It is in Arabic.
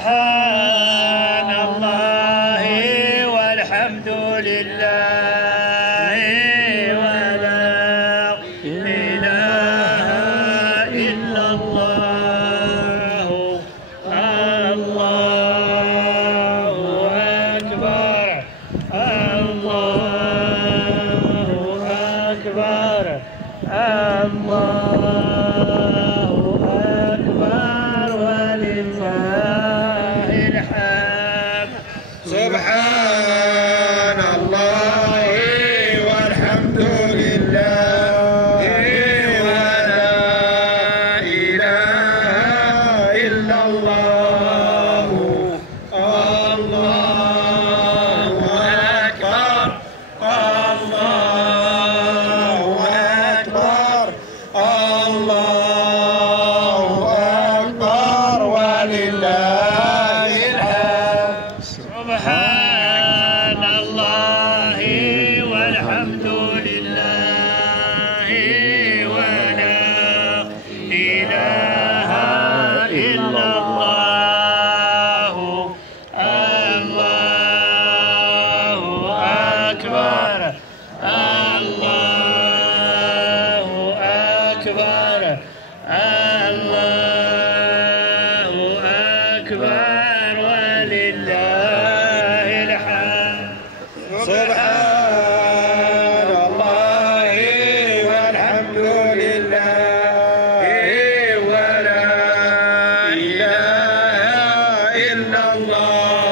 سبحان الله والحمد لله ولا إله إلا الله الله أكبر الله أكبر الله أكبر ولله الحمد سبحان الله والحمد لله ولا إله إلا الله الله أكبر الله أكبر الله أكبر ولله الحمد سبحان الله والحمد لله ولا إله إلا الله الله أكبر الله أكبر الله أكبر ولله الحمد سبحان الله والحمد لله ولا إله إلا الله